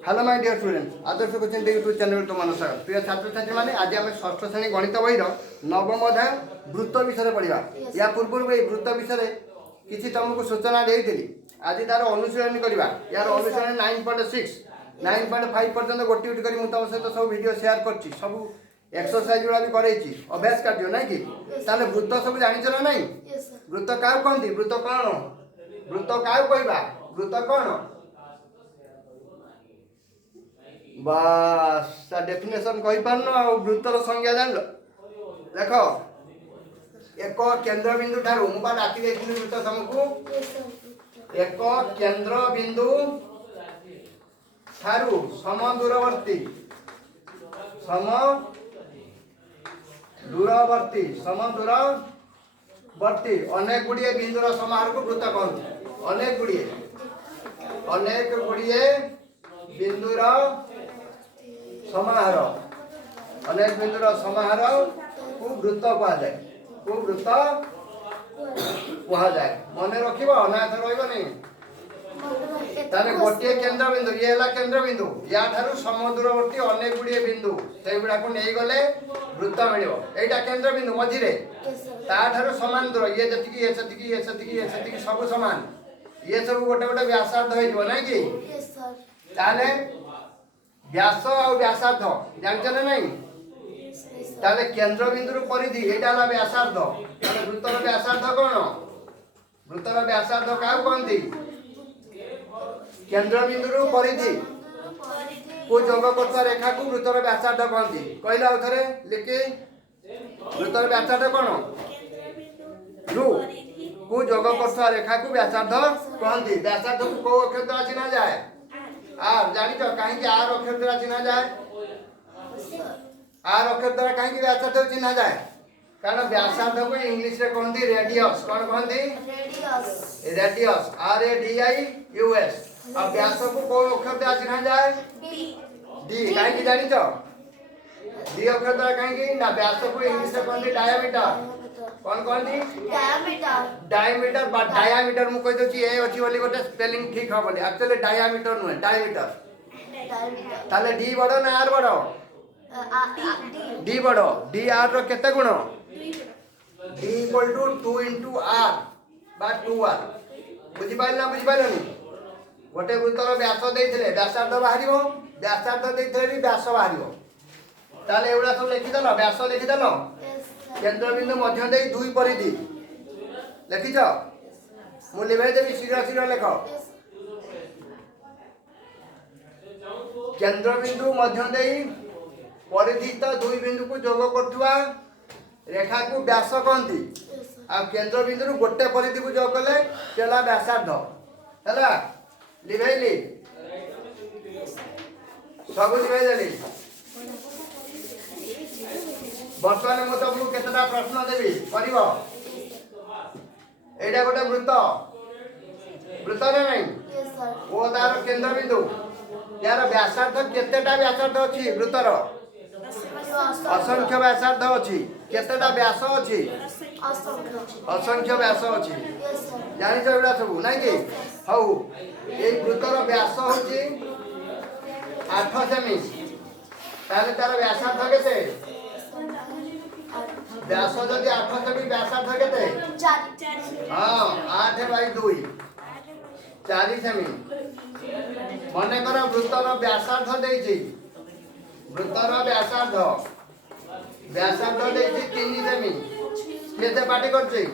Hello my dear students, Adarsh coaching YouTube channel तुम स्वागत। प्रिय छात्र छात्री मैंने आज आम षष्ठ श्रेणी गणित बही नवम अध्याय वृत्त विषय पढ़ा। या पूर्व ये वृत्त विषय किसी तुमको सूचना देती। आज तार अनुशीलन करवा। यार अनुशीलन 9.6 9.5 पर्यटन गोटी गोटी कर तुम सहित सब वीडियो शेयर कर सब एक्सरसाइज गुड़ा भी कराई अभ्यास कार्य ना कि ताले वृत्त सब जान ना ना वृत्त क्या कहती वृत्त कौन वृत्त क्या कहवा वृत्त कौन बस डेफिनेशन कही पारन आ वृत्तर संज्ञा जान देख एक केंद्र बिंदु ठारू मुझे डाकी देखी वृत्त समूह एक केंद्र बिंदु ठारू सम दूरवर्ती अनेक गुड़िए बिंदुर समाहार को वृत्त कहते। अनेक गुड़िए बिंदुर समाहार अनेक बिंदुर समाहार को वृत्त कहुए मन रख अनाथ रही ताने गोटे केंद्र बिंदु ये है केंद्र बिंदु या ठारू समदूरवर्ती अनेक गुड़िए बिंदु से गुड़ा को नहीं गले वृत्त मिल यहाँ केंद्र बिंदु मझिरे ताठारू समान दूर ये जी ये सब सामान ये सब गोटे गोटे व्यासार्ध हो ना कि ताले व्यास और व्यासार्ध जानते ना नहीं ताले केंद्र बिंदु परिधि यहाँ है व्यासार्ध वृत्तर व्यासार्ध कौन वृत्तर व्यासार्ध क्या कहती केंद्र बिंदु परिधि को जोग कर रेखा को वृत्तर व्यासार्ध कहती। कहला आउथरे लिखि वृत्तर व्यासार्ध कौन रु को जोग कर रेखा को व्यासार्ध कहती। व्यासार्ध को कौ अक्षर द्वारा चिन्हा जाए आर जानी कहीं आर अक्षर द्वारा चिन्हा जाए आर अक्षर द्वारा कहीं व्यासार्ध चिन्हा जाए कारण व्यासार्ध को इंग्लिश रे कहती रेडियस कौन कहती रेडियस RADIUS अब व्यास को कौन अक्षर द्वारा चिन्हा जाए डी कहीं जानी डी अक्षर द्वारा कहीं ना व्यास को इंग्लिश रे कहती डायामीटर कौन कहती डायमीटर बा डायामीटर मु कहि दोची ए अछि बोली गोटे स्पेलिंग ठीक हो बोली एक्चुअली डायामीटर नुहे डायमीटर ताले डी बड़ो ना आर बड़ो डी बड़ो डी आर रो केते गुण D equal to 2 into r बा 2r बुझि पाइल ना बुझि पाइलनी गोटे वृत्तर व्यास देइथिले व्यासार्ध बाहरिबो व्यासार्ध देइथिले भी व्यास बाहरिबो ताले एउडा सब लिखि देलो व्यास लिखि देलो केंद्र बिंदु मध्य दे दुई परिधि लिखिछ मु लिभाई देबी शीघ्र शीघ्र लेख केंद्र बिंदु मध्य दे परिधित दुई बिंदु को जोग करथुआ रेखा को व्यास कहती आ केंद्र बिंदु गोटे परिधि को जोग कले चला व्यासार्ध हैला लिभाइली सब लिभाई देली। बर्तमान मु तुमको केतटा प्रश्न देवी कर एटा गोटे वृत्त वृत्त ना नहीं वो तार केंद्र बिंदु यार व्यासार्ध केतेटा व्यासार्ध अछि वृत्तर असंख्य व्यासार्ध अछि केतेटा व्यास अछि असंख्य व्यास अछि जानि छ एटा सब नै कि हौ ए वृत्तर व्यास होछि 8 सेमी ताले तार व्यासार्ध केते व्यास जदि 8 सेमी व्यासार्ध केते 4 हां 8/2 4 सेमी मने कर वृत्तर व्यासार्ध देछि वृत्तर व्यासार्ध देछि 3 सेमी केते पाटी करछि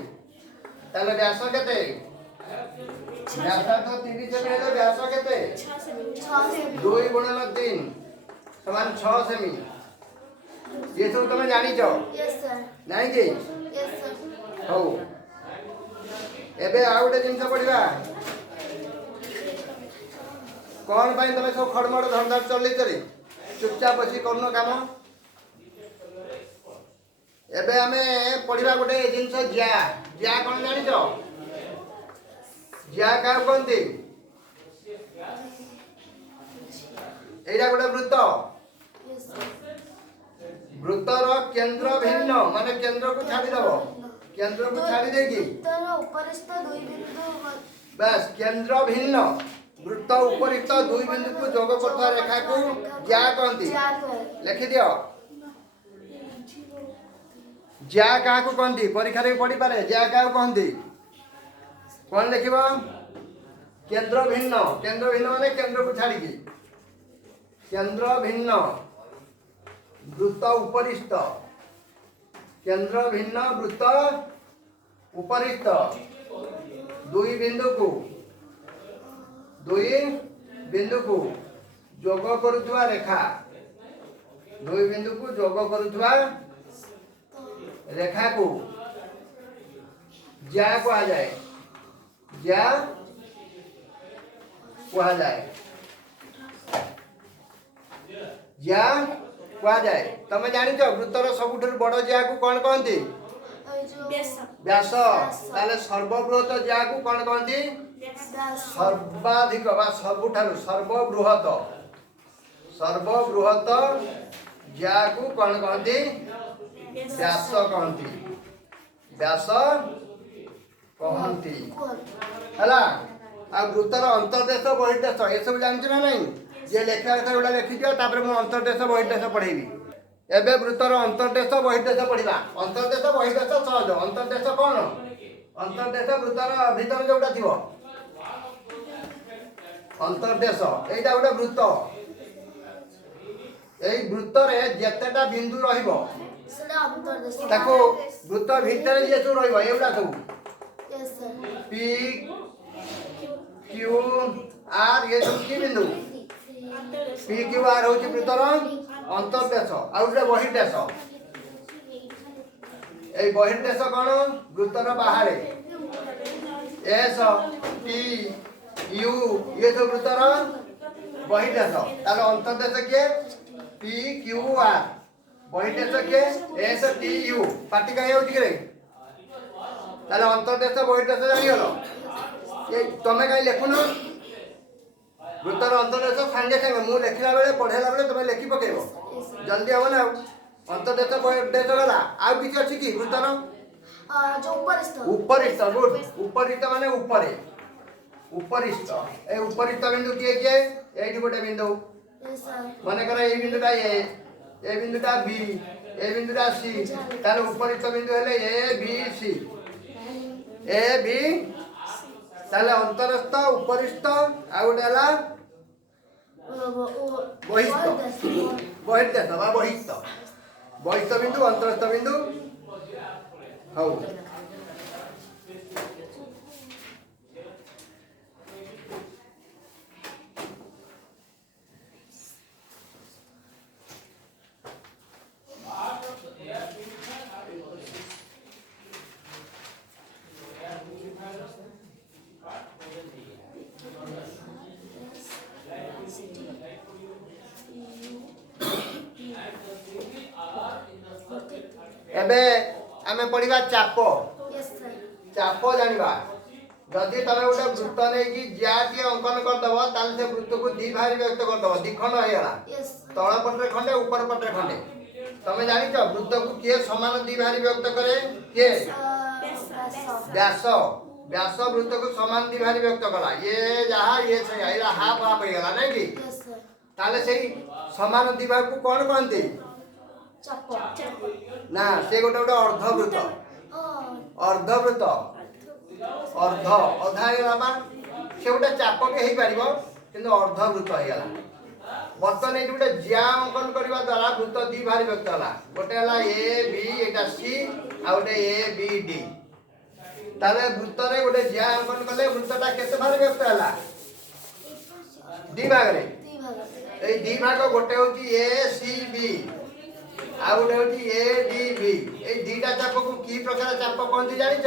ताले व्यास केते व्यासार्ध 3 सेमी हेले व्यास केते 6 सेमी 2 × 3 समान 6 सेमी ये सब तुम जानी छो यस सर नहीं जी यस सर हो एबे आ गोटे जिंस पढ़िबा कौन भाई तुम सब खड़मड़ धड़धड़ चली चली चुपचाप बसी करनो काम एबे हमें पढ़िबा गोटे जिंस ज्या ज्या कौन जानी छो ज्या का कोनती एटा गोटे वृत्त वृत्तर केंद्र भिन्न माने केंद्र को छाड़ी दबो केंद्र को छाड़ी देगी बस केंद्र भिन्न वृत्त उपरिस्थ दुई बिंदु को जोग करता रेखा को ज्या कहती लिखि दियो ज्या क्या को कहती परीक्षा रे पढ़ी पारे ज्या क्या कहती कौन लिखिबो केंद्र भिन्न माने केंद्र को छाड़ी की केंद्र भिन्न वृत्त उपरिस्थ केंद्र भिन्न वृत्त उपरिस्थ दुई बिंदु को जोग करुवा रेखा दुई बिंदु को जोग करुवा रेखा को ज्या कहा जाए ज्या कहा जाए ज्या कहा जाए तमे जानि छ वृत्तर सबुठर बड़ ज्या को कोन कहंती व्यास ताले सर्वबृहत ज्या को कोन कहंती सर्वाधिक बा सबुठर सर्वबृहत ज्या को कोन कहंती व्यास कहंती व्यास कहंती हला आ वृत्तर अंतर्देश बहिर्देश ये सब जानछ ना नहीं जे लेखा कथा गुडा लिखि दियो तापर मु अंतर्देश बहिर्देश पढेबी एबे वृत्तर अंतर्देश बहिर्देश पढिबा अंतर्देश बहिर्देश सहज अंतर्देश कोन अंतर्देश वृत्तर भीतर जोटा थिबो अंतर्देश एटा गुडा वृत्त एई वृत्त रे जेतेटा बिंदु रहिबो ताको वृत्त भीतर जे जो रहिबो एउडा सब पी क्यू आर ये सब की बिंदु पी क्यू आर होची वृत्तर अंतर्देश आउडा बहिर्देश ए बहिर्देश कोन वृत्तर बाहर एस टी यू ये सब वृत्तर बहिर्देश ताले अंतर्देश के पी क्यू आर बहिर्देश के एस टी यू पार्टी का होची रे ताले अंतर्देश बहिर्देश जानि हलो ये तमे काई लेखुन वृत्तर अंतर्देश संगे संगे मु लेखिला बेले पढ़ेला बेले तमे लेखि पकेबो जल्दी हो ना अंतर्देश बहिर्देश गला आ किछ अछि की वृत्तर जो उपरिस्थ गुड उपरिस्थ माने ऊपरे उपरिस्थ ए उपरिस्थ बिंदु किए एठी गोटे बिंदु माने कर ए बिंदुटा ए बिंदुटा बी ए बिंदुटा सी ताले उपरिस्थ बिंदु हेले A B C A B ताले अंतरस्थ उपरिस्थ आ गोटे हला बहिर्देश बा बहिस्थ बिंदु अंतरस्थ बिंदु हौ एबे आमे पढ़िबा चाप चाप जानिबा जदि तमे गोटे वृत्त नै कि ज्याटी अंकन कर दबो ताल से वृत्त को दी भाग व्यक्त कर दबो दिखण होयला तळ पटरे खंडे ऊपर पटरे खंडे तमे जानि छ वृत्त को के समान दी भाग व्यक्त करे के व्यास व्यास वृत्त को समान दी भाग व्यक्त कला ये जहा ये छै आइला हाफ हाफ होयला नै कि ताले सेही समान दी भाग को कोन कहंती ना से गोटे गोटे अर्धवृत्त अर्ध अधा गला से गोटे चाप के हो पार कि अर्धवृत्त होगा बर्तमान ये गोटे ज्या अंकन करने द्वारा वृत्त दी भाग व्यक्त है गोटे है ए बी एटा सी आ गोटे ए बी डी ताले वृत्त रे गोटे ज्या अंकन कले वृत्तटा केते भाग व्यक्त है दी भाग रे ए दी भाग गोटे होची ए सी बी आ गोटे होची ए डी बी ए दीटा चाप को की प्रकार चाप कहंती जानि छ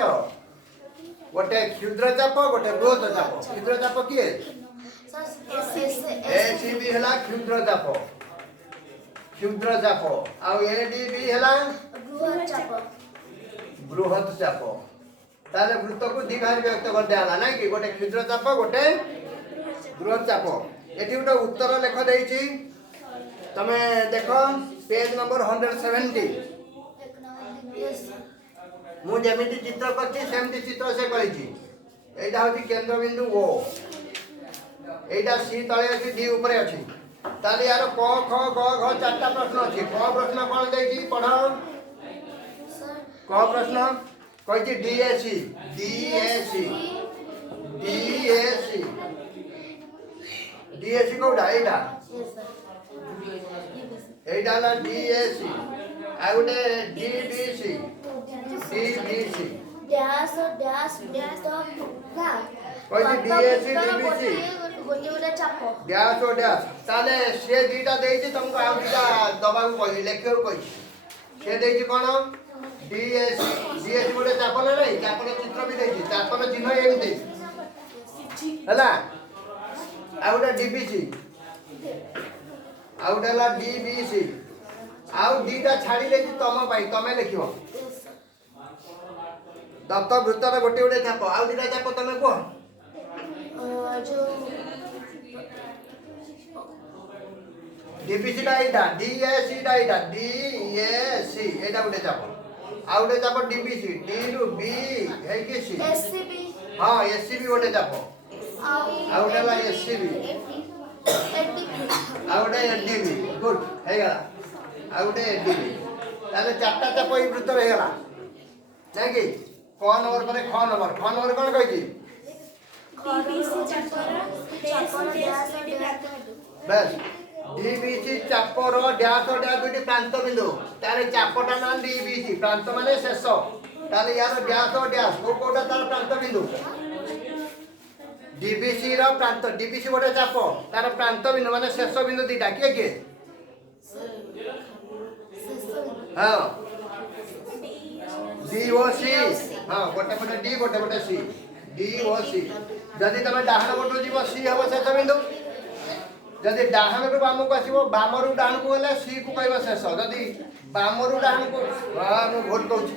गोटे क्षुद्र चाप गोटे बृहत चाप क्षुद्र चाप किए ए सी बी हला क्षुद्र चाप आ ए डी बी हला बृहत चाप ताले वृत्त को दी भाग व्यक्त कर देला नै कि गोटे क्षुद्र चाप गोटे बृहत चाप एठी गोटे उत्तर लेख देइछि तमे देखो पेज नंबर 170 मु जेमिति चित्र करछि सेमति चित्र से करिछि एटा होछि केंद्र बिंदु ओ एटा सी तले अछि डी ऊपर अछि ताले यार क ख ग घ चारटा प्रश्न अछि क प्रश्न कोन देछि पढ क प्रश्न कहि डीएसी डीएसी डीएसी डीएसी कोडा एटा एटा ला डीएसी आ गुटे DBC DBC dash dash dash ना कहि डीएसी डीबीसी गोटे गोटे चाप डैश और डैश ताले से दीटा देछि तुमको आ दीटा दबा को कहि लेखियो कहि से देछि कोन डीएसी डीएसी गोटे चाप ना नहीं चापर चित्र भी देछि चापर चिन्ह एमती हला आ गुटे डीबीसी आ गुटे ला डीबीसी आउ दीटा छाड़ी देछि तम पाई तमे लिखियो दत्त वृत्तर गोटे गोटे छाप आउ दीटा छाप तमे को जो डीबीसी टा एटा डीएसी टा एटा डीएसी एटा गोटे छाप आउ गोटे छाप डीबीसी डी टू बी हे कि सी एससीबी हां एससीबी गोटे छाप आउ गोटे ला एससीबी आउ गोटे एडीबी गुड हे गला आउ गोटे एडीबी ताले चारटा छाप ई वृत्तर हे गला नहीं कि क नंबर पर ख नंबर कोन कहि छी बस डीबीसी चापर डैश और डैश दुटी प्रांत बिंदु तारे चापटा ना डीबीसी प्रांत माने शेष ताले यार डैश और डैश कोटा तार प्रांत बिंदु डीबीसी रो प्रांत डीबीसी गोटे चाप तार प्रांत बिंदु माने शेष बिंदु दीटा के हां डीओसी हां गोटे गोटे डी गोटे गोटे सी डीओसी जदि तमे डाहण पटु जीव सी हबो शेष बिंदु जदि डाहण रु बाम को आसीबो बाम रु डाहण को गले सी को कहबो शेष जदि बाम रु डाहण को हां नु भोट कहूची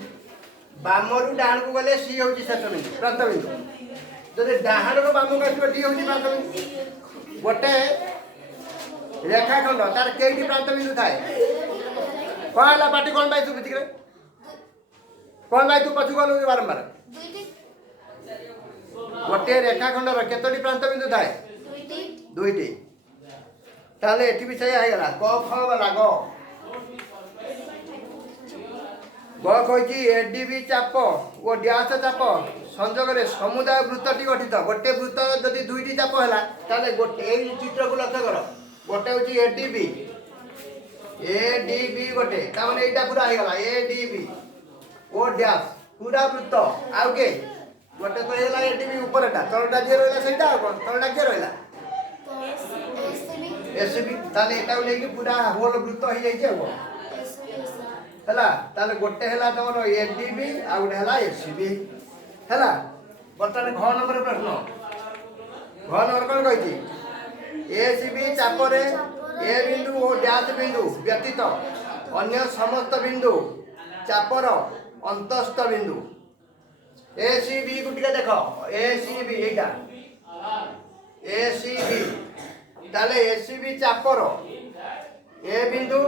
बाम रु डाहण को गले सी होची शेष बिंदु प्रांत बिंदु जदि डाहण रु बाम को आसीबो डी होची प्रांत बिंदु गोटे रेखाखंड तार केइटी प्रांत बिंदु थाए कोला पाटी कोन बाई सुबिति करे कोन बाई तू पछु गलु बारंबार गोटे रेखाखंड र केतोटी प्रांत बिंदु थाए दुईटी ताले एठी भी सही आइगला क ख वाला ग कहि एडीबी चाप ओ डैश चाप संयोग रे समुदाय वृत्तटी गठित गोटे वृत्त जदि दुईटी चाप हैला ताले गोटे एई चित्र को लक्ष्य कर गोटे होची एडीबी एडीबी गोटे ता माने एटा पूरा आइगला एडीबी ओ डैश पूरा वृत्त आउ के गोटे तो हैला एडीबी ऊपरटा तळटा जे रहला सेटा आ कोन तळटा के रहला एसबी ताले एटा ले के पूरा होल वृत्त हो जाई छै हला ताले गोटे हला तमरो एडीबी आ गोटे हला एसबी हला बर्तमान घ नंबर प्रश्न घ नंबर कोन कहि छी एसबी चापरे ए बिंदु ओ डैश बिंदु व्यतीत अन्य समस्त बिंदु चापर अंतस्थ बिंदु एसीबी गुटिका देखो एसीबी एटा एसीबी ताले एसीबी चापर ए बिंदु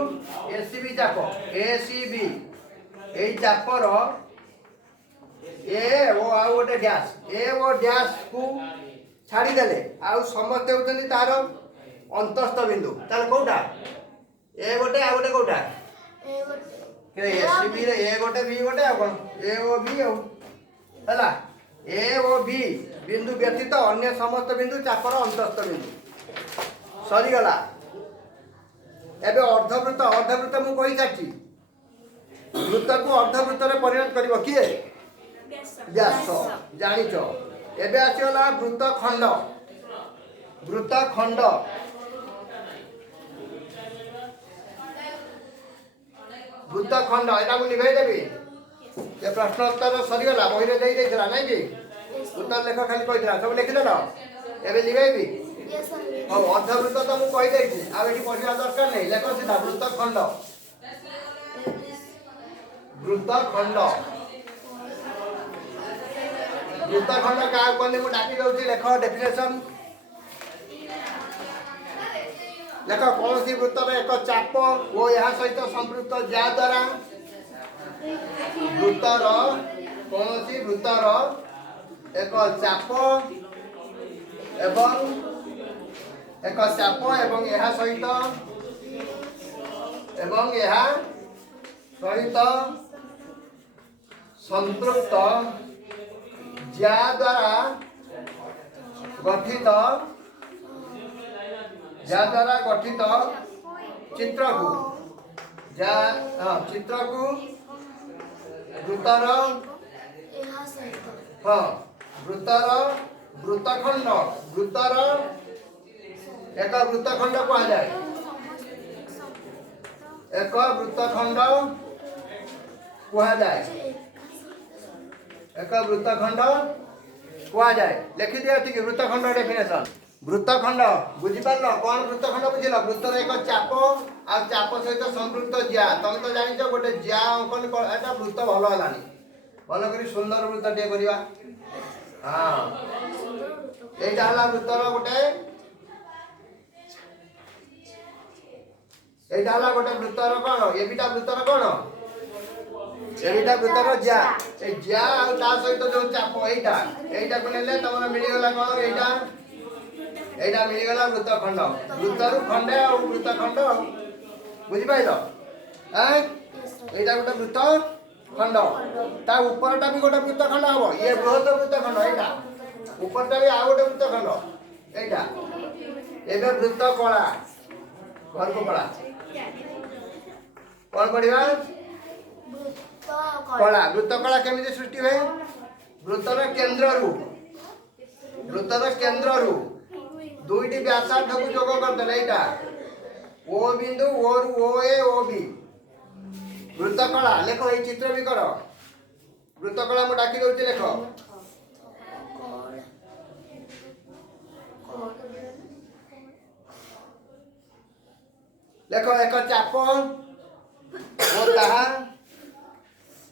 एसीबी चाप एसीबी ए चापर ए ओ आ गोटे डैश ए ओ डैश को छाड़ी देले आ समस्त होतनी तार अंतस्थ बिंदु ताले कोटा ए गोटे आ गोटे कोटा के एसीबी रे ए गोटे बी गोटे आ कोन ए ओ बी ओ हला ए ओ बी बिंदु व्यतीत अन्य समस्त बिंदु चापर अंतस्थ बिंदु सरी गला एबे अर्धवृत्त मु कहि जाछि वृत्त को अर्धवृत्त रे परिणत करिवो किए व्यास जानिचो एबे आछला वृत्त खंड एटा मु निभै देबी ये प्रश्न उत्तर सरी गला बही रे देई देथरा नै कि उत्तर लेख खाली कहिथरा सब लिखि देलो एबे निभैबी हो अर्धवृत्त तो मु कहि देछि आ एठी पढिया दरकार नै लेख सीधा वृत्त खंड का कोनी मु डाकी दउछि लेख डेफिनेशन लेख कौन सी वृत्त रे एक चाप ओ यहा सहित संपृक्त जा द्वारा वृत्तर कौन सी वृत्तर एक चाप एवं एक चाप एवं यह सहित संतृप्त ज्या द्वारा गठित चित्र को वृत्तर वृत्तखंड एक वृत्तखंड कहा जाए लिखि दिया ठीक वृत्तखंड डेफिनेशन वृत्तखंड बुझिपार कौन वृत्तखंड बुझल वृत्तर एक चाप आ चाप सहित संपृक्त ज्या तुम तो जान गोटे ज्या अंकन एटा वृत्त भल है भल कर सुंदर वृत्त टे करवा हाँ यहाँ वृत्तर गोटे यहाँ गोटे वृत्तर कौन एबिटा वृत्तर कौन एबिटा वृत्तर ज्या ज्या सहित जो चाप यहीटा को नेले तुम मिलगला कौन यहाँ मिलगला वृत्तखंड वृत्तर खंडे और वृत्तखंड बुझिपाइल यहाँ गोटे वृत्तखंड ता उपरटा भी गोटे वृत्तखंड हम ये बृहत वृत्तखंड यहाँ उपरटा भी आउ गोटे वृत्तखंड यहाँ एवं वृत्त कला घर को पढ़ा कौन पढ़ा कला वृत्त कला केमिति सृष्टि हुए वृत्तर केंद्र रु दुईटी व्यासार्ध को जोग करदे यहाँ ओ बिंदु ओ रु ओ ए ओ बी वृत्त कला लेख ये चित्र भी कर वृत्त कला मुझे डाकी दूसरी लेख लेख एक चाप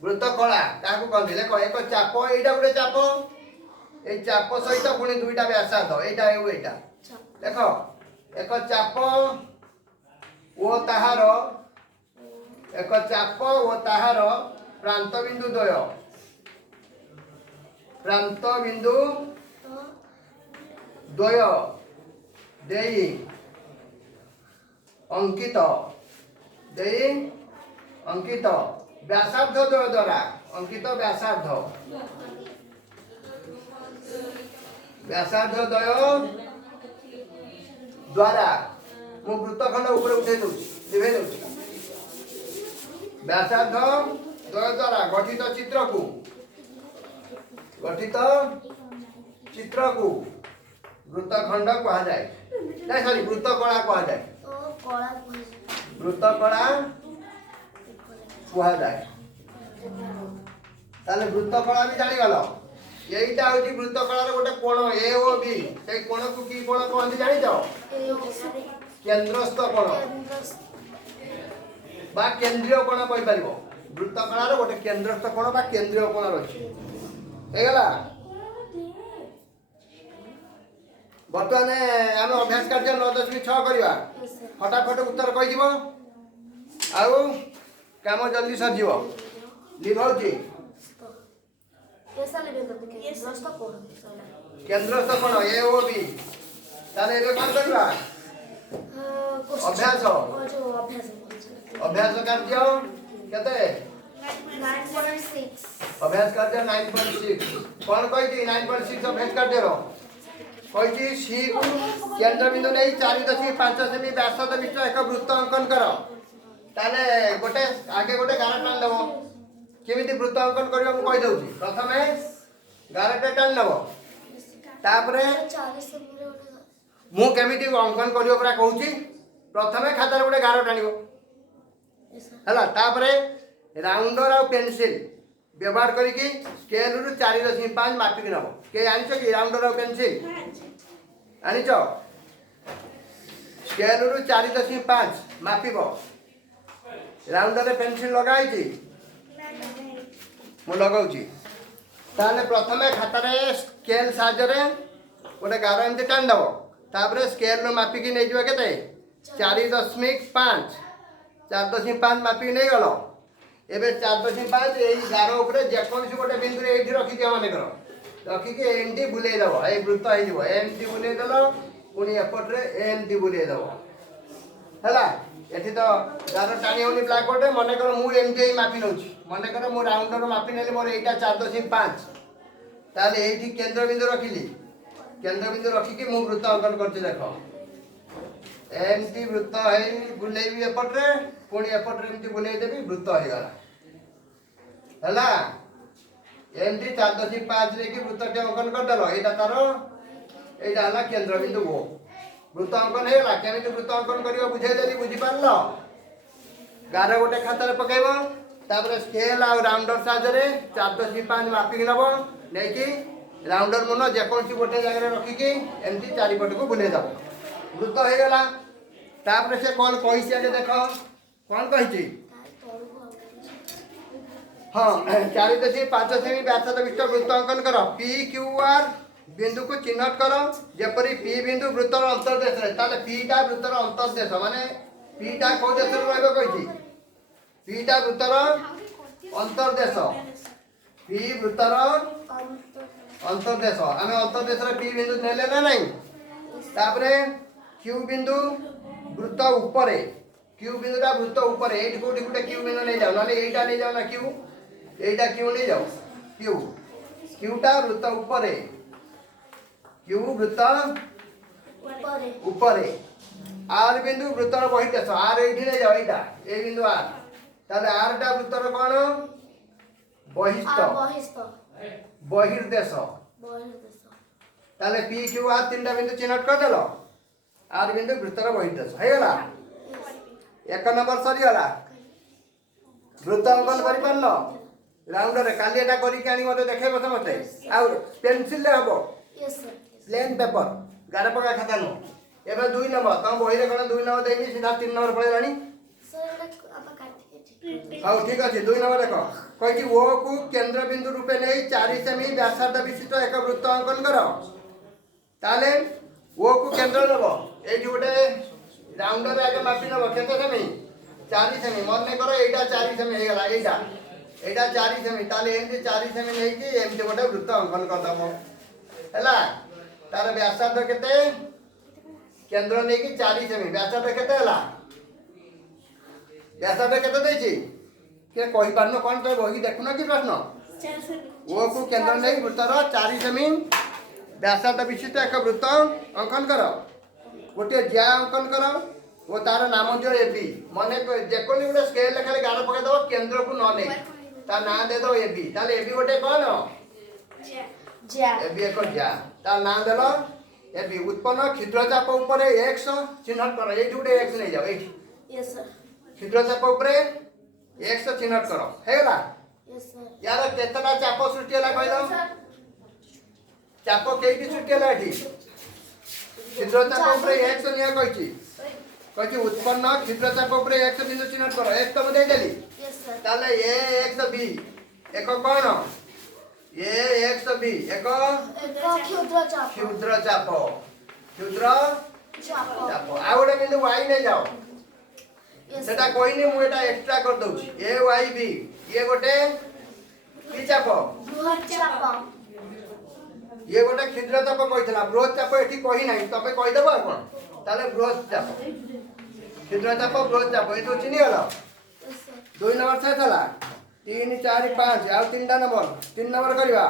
वृत्त कला क्या कहते लेख एक चाप यहाँ गोटे चाप ये चाप सहित पुणी दुईटा व्यासार्ध यहाँ यहाँ देख एक चाप ओ ताहार एक चाप ओ ताहार प्रांत बिंदु द्वय देई अंकित व्यासार्ध द्वय द्वारा अंकित व्यासार्ध द्वय द्वारा मु वृत्तखंड ऊपर उठे दिवे व्यासार्ध द्वय द्वारा गठित चित्र को वृत्तखंड कहा जाए नहीं सॉरी वृत्त कला कहा जाए वृत्त कला कहा जाए ताले वृत्त कला भी जानी गल यहीटा हूँ वृत्त कलार गोटे कोण ए ओ बी से कोण को की कोण कहते जानी केंद्रस्थ कोण बा केंद्रीय कोण कहि परिबो वृत्त कलार गोटे केंद्रस्थ कोण बा केंद्रीय कोण रही हे गला बर्तमान आम अभ्यास कार्य 9.6 करवा फटाफट उत्तर कही आउ काम जल्दी सरजीव लिभाऊँ केंद्रस्थ कोण ए ओ बी ताले एबे कोन करबा अभ्यास कार्य केते 9.6 अभ्यास कार्य 9.6 कोन कहिती 9.6 अभ्यास कार्य रो कहिती सी को केंद्र बिंदु नै 4.5 सेमी व्यासार्ध विशिष्ट एक वृत्त अंकन कर ताले गोटे आगे गोटे गार टान देबो केमिति वृत्त अंकन करबो मु कहि दउची प्रथमे गारटे टान देबो तापरे मु केमिति अंकन करियो परा कहूची प्रथमे खाता रे गोटे गार टानिबो हला तापरे राउंडर और पेंसिल व्यवहार करिकी स्केल रु 4.5 मापिक नबो के आनिछो कि राउंडर और पेंसिल आनिछो स्केल रु 4.5 मापिबो राउंडर रे पेंसिल लगाई छी मु लगाउची ताले प्रथमे खाता रे स्केल साहाय्य रे गोटे गार एमती टाण दबो तापरे स्केल रो मापिकी नै जिवो केते 4.5 4.5 मापिकी नै गलो एबे 4.5 एई गार ऊपर जेकोसी गोटे बिंदु रे एठी रखि दियो माने करो रखि के एमटी बुले दबो ए वृत्त हे जिवो एमटी बुले दलो पुणी एपटे एमती बुले दब है एठी तो जार टाणी होनी ब्लैक बोर्ड मन कर मुझे एमती मापी नौ मन कर मो राउंडर मापी नेली मोर एटा 4.5 ताले एठी केंद्र बिंदु रखिली केंद्र बिंदु रखिकी मु वृत्त अंकन करछि देखो एमती वृत्त है बुलेबी एपटे पुणी एपटे एमती बुले देबी वृत्त हो गला हैला एमती 4.5 रे की वृत्त के अंकन कर देलो एटा तार एटा हला केंद्र बिंदु वो वृत्त अंकन हेला केमिति वृत्त अंकन करियो बुझे देली बुझी पारलो गार गोटे खाता रे पकेबो तापर स्केल आ राउंडर साजरे 4.5 मापिक नबो नै कि राउंडर मन जेकोसी गोटे जगह रखी की एमती चारिपट को बुले दबो वृत्त हो गला तापर से कोन कहिछि आगे देखो कोन कहिछि हाँ 4.5 सेमी व्यासार्ध विशिष्ट वृत्त अंकन कर पी क्यू आर बिंदु को चिन्हट कर जेपरी पी बिंदु वृत्तर अंतर्देश रे ताले पी टा वृत्तर अंतर्देश माने पी टा को देश रे रहबो कहिछि पी टा वृत्तर अंतर्देश पी वृत्तर अंतर्देश आमे अंतर्देश रे पी बिंदु नेले ना नहीं तापरे क्यू बिंदु वृत्त ऊपरे क्यू बिंदुटा वृत्त ऊपरे एठी कोठी गुटे क्यू बिंदु नै जाओ नाले एटा नै जाओ ना क्यू एटा क्यू नै जाओ क्यू क्यूटा वृत्त ऊपरे क्यू वृत्त ऊपरे आर बिंदु वृत्तर बहिर्देश आर एठी नै जाओ एटा ए बिंदु आर ताले आर टा वृत्तर कोन बहिस्थ बहिर्देश ताले पी क्यू आर तीनटा बिंदु चिन्हट कर देलो आर बिंदु वृत्तर बहिर्देश हे गला एक नंबर सरी गला वृत्त अंकन करि पारलो राउंडर रे काली एटा करि के आनी मते देखेबो समते आ पेंसिल ले हबो प्लेन पेपर गार पका खाता नो एबे 2 नंबर तम बही रे कोन 2 नंबर देबी सीधा 3 नंबर पळे रानी हाउ ठीक अछि 2 नंबर देखो कहि ओ को केंद्र बिंदु रूपे नै 4 सेमी व्यासार्ध विशिष्ट एक वृत्त अंकन करो ताले ओ को केंद्र लेबो एठी गोटे राउंडर रे आगे मापी नबो केते सेमी 4 सेमी मन करो एटा 4 सेमी हे गला एटा 4 सेमी ताले एमती 4 सेमी नै कि एमती गोटे वृत्त अंकन कर दबो हैला तार व्यासार्ध केते केंद्र नै कि 4 सेमी व्यासार्ध केते हला व्यासार्ध केते दैछि के कहि पारनो कोन तो बही देखनो कि प्रश्न 4 सेमी ओ को केंद्र नै वृत्तर 4 सेमी व्यासार्ध विशिष्ट एक वृत्त अंकन करो गोटे ज्या अंकन करो वो तार नाम जो एबी माने जेकोनी गोटे स्केल खाली गार पके दो केंद्र को न नै ता नाम दे दो एबी ताले एबी गोटे कोन ज्या एबी एक ज्या ता नाम देलो एबी उत्पन्न क्षुद्र चाप ऊपर x चिन्हट करो एठी गोटे x नै जाओ एठी यस सर क्षुद्र चाप ऊपर x चिन्हट करो हेला यस सर यार केतना चाप सृष्टि होला कहलो चाप केइटी सृष्टि होला एठी क्षुद्र चाप ऊपर x निया कहिछि उत्पन्न क्षुद्र चाप ऊपर x बिंदु चिन्हट करो x तो दे देली यस सर ताले a x b एक कोन a x b एक क्षुद्र चाप आ गोटे बिंदु y नै जाओ सेटा कोइनी मु एटा एक्स्ट्रा कर दउछि a y b ये गोटे की चाप बृहत चाप ये गोटे क्षुद्र चाप कहितला बृहत चाप एठी कहि नै तबे कहि देबो कोन ताले बृहत चाप क्षुद्र चाप बृहत चाप एतो चिनि गलो 2 नंबर से चला 3 4 5 आ 3टा नंबर 3 नंबर करबा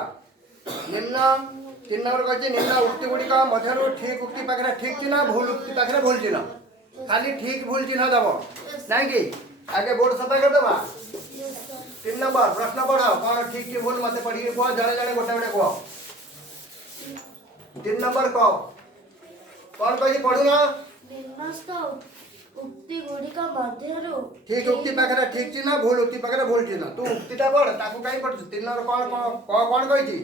निम्न 3 नंबर कहछि निम्न उक्ति गुडी का मध्यरु ठीक उक्ति पाखरे ठीक चिन्ह भूल उक्ति पाखरे भूल चिन्ह खाली ठीक भूल चिन्ह दबो नाही कि आगे बोर्ड सफा कर देबा 3 नंबर प्रश्न पढ़ो कोन ठीक कि भूल मते पढ़ी को जणे जणे गोटे गोटे को 3 नंबर को कोन कहि पढुना निम्नस्थ उक्ति गुडिक मध्यरु ठीक उक्ति पाखरे ठीक चिन्ह भूल उक्ति पाखरे भूल चिन्ह तू उक्तिटा पढ़ ताकू काई पढ़छु 3 नंबर कोन कहिछि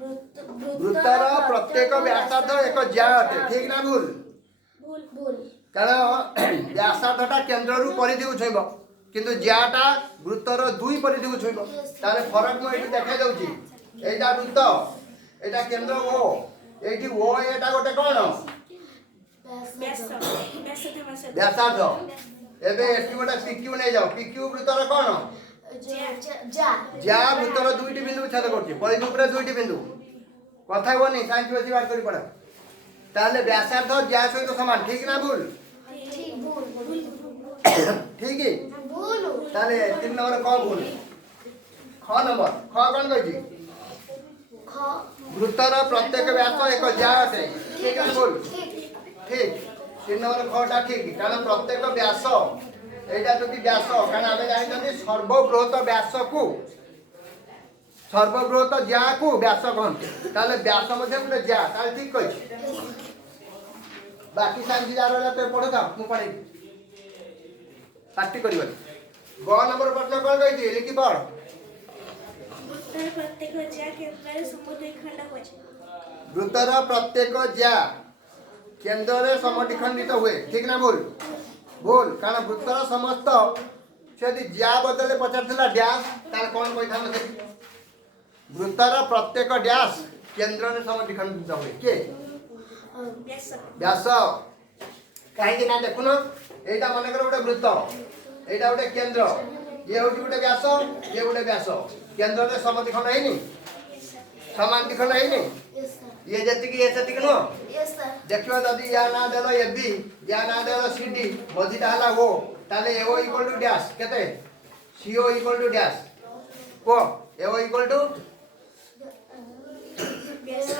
वृत्तर प्रत्येक व्यासार्ध एक ज्या अटे ठीक ना भूल भूल कारण व्यासार्धटा केंद्र रु परिधि को छुइबो किंतु ज्याटा वृत्तर दुई परिधि को छुइबो ताले फरक म एठी देखाइ दउची एटा वृत्त एटा केंद्र ओ एठी ओ एटा गोटे कोन व्यासार्ध एबे एठी गोटे पीक्यू नै जाओ पीक्यू वृत्तर कोन ज्या वृत्तर दुईटी बिंदु छेद करछि परिधि ऊपर दुईटी बिंदु कथा होनी साइंस बेसी बात करी पड़ा ताले व्यासार्ध ज्या सहित समान ठीक ना भूल ठीक भूल ठीक है भूल ताले 3 नंबर क भूल ख नंबर ख कौन कहि ख वृत्तर प्रत्येक व्यास एक ज्या अटे ठीक है बोल ठीक 3 नंबर खटा ठीक कारण प्रत्येक व्यास एटा जदि व्यास कारण आमे जानिछथि सर्वबृहत व्यास को सर्वबृहत ज्या को व्यास कहते ताले व्यास मध्ये गुटे ज्या ताले ठीक कहि बाकी साइंस जार वाला तो पढ़ो था मु पढ़े पार्टी करिवल ग नंबर प्रश्न कोन कहि दी लिखि पढ़ उत्तर प्रत्येक ज्या केंद्र समुद्र खंड होचे वृत्तर प्रत्येक ज्या केंद्र रे समद्विखंडित हुए ठीक ना बोल बोल कारण वृत्तर समस्त यदि ज्या बदले पचारथिला डैश तार कोन कहि था मते वृत्तर प्रत्येक डैश केंद्र रे समद्विखंडित हुए के व्यास व्यास कहीं ना देखुन एटा मन कर गोटे वृत्त एटा गोटे केंद्र ये होची गोटे व्यास ये गोटे व्यास केंद्र रे समद्विखंड हैनी समान द्विखंड हैनी यस सर ये जति की ये जति की नो यस सर देखियो दादी या ना देलो एबी या ना देलो सीडी मझिटा हला वो ताले एओ इक्वल टू डैश केते सीओ इक्वल टू डैश को एओ इक्वल टू व्यास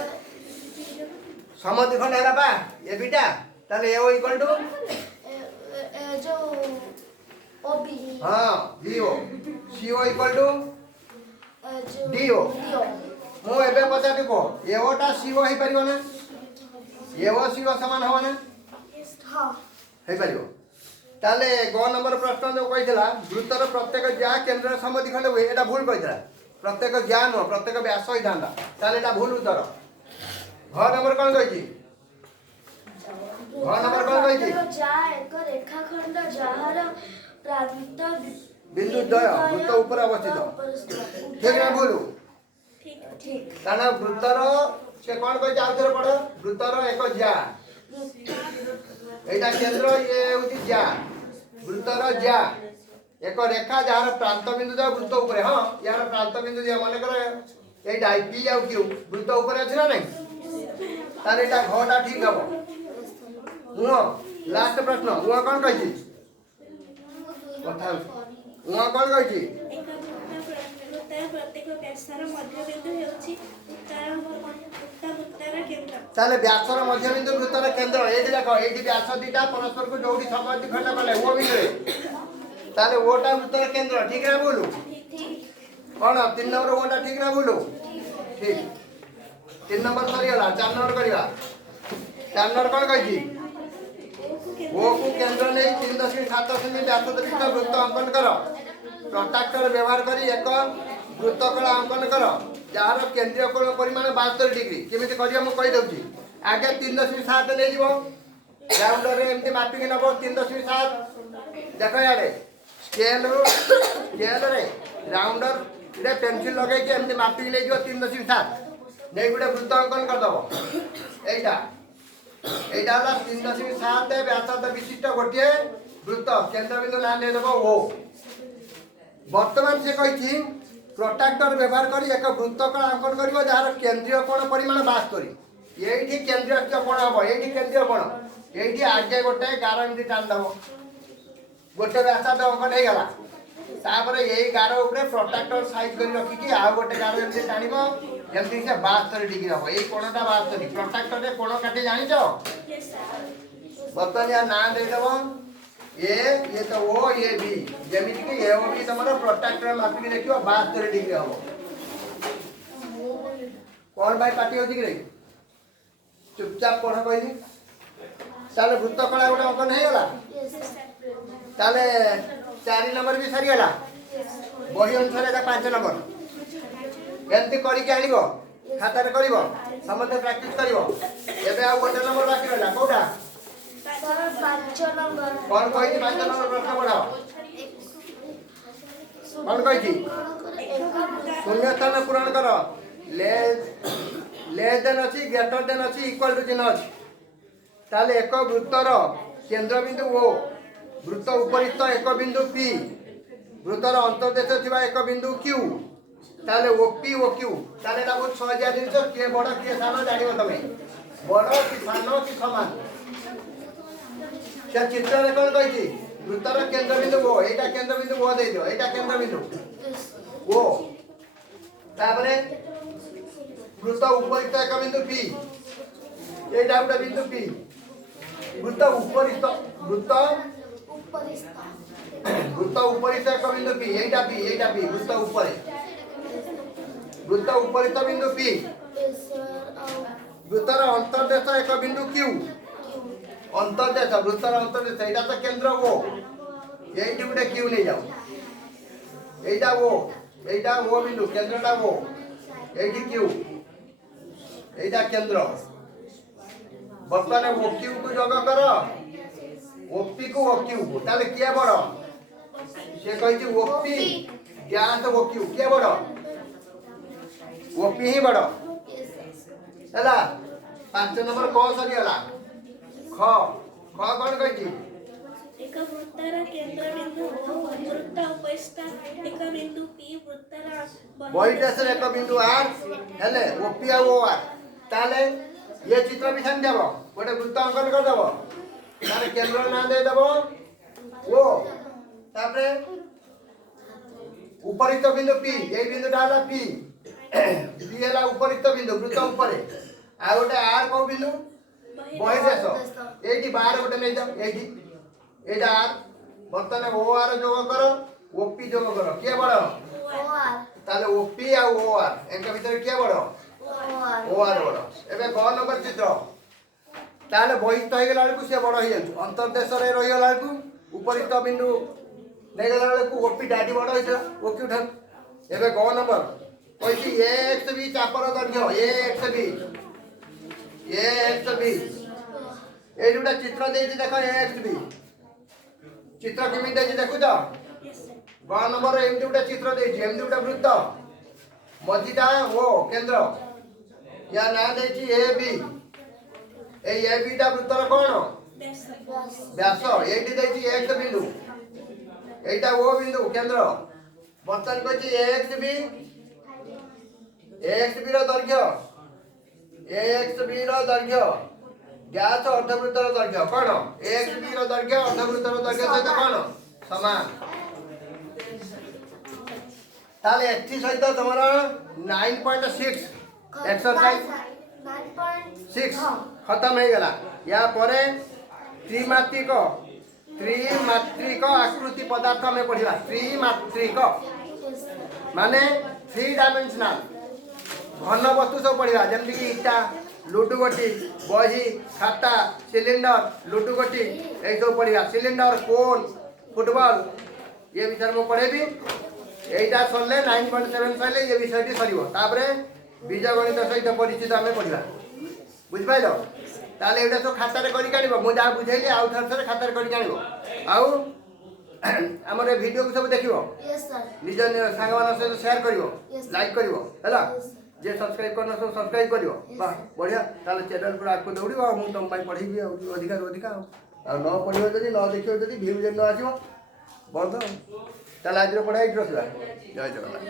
समद्विखंड हैला बा एबिटा ताले एओ इक्वल टू जो ओबी हां डीओ सीओ इक्वल टू जो डीओ डीओ मु एबे पचाटी को एओटा सीओ हे परियो ना एओ सीओ समान हो ना हां हे परियो ताले ग नंबर प्रश्न जो कहितला वृत्तर प्रत्येक ज्या केंद्र समद्विखंड हुए एटा भूल कहितला प्रत्येक ज्या नो प्रत्येक व्यास ही दांडा ताले एटा भूल उत्तर घ नंबर कोन कहिची घ नंबर कोन कहिची जा एक रेखाखंड जाହାର प्रांत बिंदु द्वय वृत्त ऊपर अवस्थित ठीक ना बोलू ठीक ठीक ताना वृत्तर से कोन कहिची आउथरे पढो वृत्तर एक ज्या एटा केंद्र ये होची ज्या वृत्तर ज्या एक रेखा जार प्रांत बिंदु द्वय वृत्त ऊपर हां यार प्रांत बिंदु जे माने करे एटा पी आ क्यू वृत्त ऊपर अछि ना नहीं तार एटा घटा ठीक हबो हुआ लास्ट प्रश्न हुआ कोन कहिची कथा हुआ कोन कहिची एक वृत्तर प्रत्येक व्यासर मध्यबिंदु हेउची उत्तर केंद्र ताले व्यासर मध्यबिंदु वृत्तर केंद्र एठी देखो एठी व्यास दीटा परस्पर को जोडी समद्विखंड कले वो बिंदु ताले ओटा वृत्तर केंद्र ठीक ना बोलू कोन 3 नंबर ओटा ठीक ना बोलू ठीक 3 नंबर सरी गला 4 नंबर करिवा 4 नंबर कोन कहिची ओ को केंद्र नै 3.7 सेमी व्यास विशिष्ट वृत्त अंकन करो प्रोट्रैक्टर व्यवहार करी एक वृत्तकला अंकन करो जार केंद्रीय कोण परिमाण 72 डिग्री केमिति करिया म कहि दउची आगे 3.7 ले जीवो राउंडर रे एमति मापिंग नबो 3.7 देखो याडे स्केल रे राउंडर रे पेंसिल लगे के एमति मापिंग ले जीवो 3.7 नै गुडे वृत्त अंकन कर दबो एटा एटा हला 3.7 व्यासार्ध विशिष्ट गोटिए वृत्त केंद्र बिंदु नाम दे देबो ओ वर्तमान से कहिची प्रोट्रैक्टर व्यवहार करी एक वृत्तकला अंकन करिवो जार केंद्रीय कोण परिमाण 72 एठी केंद्रीय कोण हबो एठी केंद्रीय कोण एठी आगे गोटे गार एमति टान दबो गोटे व्यासार्ध अंकन हे गला तापरे एई गार ऊपर प्रोट्रैक्टर साइज करी रखी कि आ गोटे गार एमति टानिबो एमति से 72 डिग्री हबो एई कोणटा 72 प्रोट्रैक्टर रे कोण काटी जानिचो यस सर वर्तमान या नाम दे देबो ये तो ओ ये बी जेमिति कि ए ओ बी तमरो प्रोट्रैक्टर मापी के देखियो 72 डिग्री हबो कोन भाई पार्टी होजी कि रे चुपचाप पढ़ कहली ताले वृत्तकला गोटे अंकन हे गला ताले 4 नंबर भी सरी गला बही अनुसार एटा 5 नंबर एमती करी के आनिबो खाता रे करिवो समते प्रैक्टिस करिवो एबे आ गोटे नंबर बाकी रहला कोटा सर 5 नंबर कौन कहिची 5 नंबर प्रश्न पढ़ाओ कौन कहिची शून्य स्थान पूरण करो लेस देन अछि ग्रेटर देन अछि इक्वल टू चिन्ह अछि ताले एक वृत्तर केंद्र बिंदु ओ वृत्त उपरिस्थ एक बिंदु पी वृत्तर अंतर्देश थिबा एक बिंदु क्यू ताले ओपी ओ क्यू ताले एटा बहुत सहज जिनिस के बड़ के सानो जानिबो तमे बड़ कि सान कि समान से चित्र रे कोन कहि वृत्तर केंद्र बिंदु ओ एटा केंद्र बिंदु ओ दे दियो एटा केंद्र बिंदु ओ तापरे वृत्त उपरित एक बिंदु पी एटा उटा बिंदु पी वृत्त उपरित वृत्त उपरित एक बिंदु पी एटा पी वृत्त उपरित बिंदु पी वृत्तर अंतर्देश एक बिंदु क्यू अंतर्देश वृत्तर अंतर्देश एटा तो केंद्र ओ एइटी गुटे क्यू ले जाओ एटा ओ बिंदु केंद्रटा ओ एइटी क्यू एटा केंद्र बर्तमान ओ क्यू को जग कर ओपी को ओ क्यू को ताले किया बड़ से कहि ओपी व्यास ओ क्यू किया बड़ ओपी ही बड़ हैला 5 नंबर क सरी हला ख कोन कहि एक वृत्तर केंद्र बिंदु ओ वृत्त उपरिस्थ एक बिंदु पी वृत्तर बहिदेश एक बिंदु आर हेले ओपी आ ओ आर ताले ये चित्र भी छान देबो गोटे वृत्त अंकन कर देबो तारे केंद्र ना दे देबो ओ तापरे उपरित बिंदु पी ये बिंदु डाला पी पी हला उपरित बिंदु वृत्त ऊपर आ गोटे आर को बिंदु बहिदेश एठी बाहर गोटे नै जाओ एठी एटा आर बर्तमान ओ आर जोग करो ओपी जोग करो के बड़ ताले ओपी आ ओ आर एका भीतर के बड़ ओ आर बड़ एबे ग नंबर चित्र ताले बहिस्थ हो गेला बेलकु से बड़ हो जाय अंतर्देश रे रहि गेला बेलकु उपरित बिंदु नै गेला बेलकु ओपी डाडी बड़ होइछ ओक्यू उठा एबे ग नंबर कहि एक्स बी चापर दैर्घ्य एक्स बी ए दुटा चित्र देछि देखो एक्स बी चित्र केमि देछि देखु त ग नंबर एम दुटा चित्र देछि एम दुटा वृत्त मझीटा ओ केंद्र या ना देछि ए बी ए बी टा वृत्तर कोन व्यास एटी देछि एक्स बिंदु एटा ओ बिंदु केंद्र बर्तन कहि एक्स बी रो दैर्घ्य व्यास अर्धवृत्तर दैर्घ्य कोन एक्स बी रो दैर्घ्य अर्धवृत्तर दैर्घ्य सहित कोन समान ताले एथि सहित तमरा 9.6 एक्सरसाइज 6 खत्म हो गला या परे त्रिमात्रिक आकृति पदार्थ में पढ़िबा त्रिमात्रिक माने 3 डायमेंशनल घन वस्तु सब पढ़िबा जेमति कि इटा लुडु गोटी बही खाता सिलिंडर लुडु गोटी ए सब पढ़िबा सिलिंडर कोन फुटबॉल ये विषय में पढ़ेबी एटा सरले 9.7 सरले ये विषयटी सरीबो तापरे बीजगणित सहित परिचित आमे पढ़िबा बुझ पाइलो ताले एटा तो खाता रे करि कानिबो मु जा बुझैली आउ थर खाता रे करि कानिबो आउ हमर वीडियो को सब देखिबो यस सर निज संग मान से शेयर करिवो लाइक करिवो हैला जे सब्सक्राइब करना सब सब्सक्राइब करिवो बा बढ़िया ताले चैनल पर आको दौड़िबो मु तुम पाई पढ़िबी अधिकार आ न पढ़िबो जदी न देखिबो जदी व्यू जे न आसीबो बंद ताले आज रो पढ़ाई रखला जय जगन्नाथ।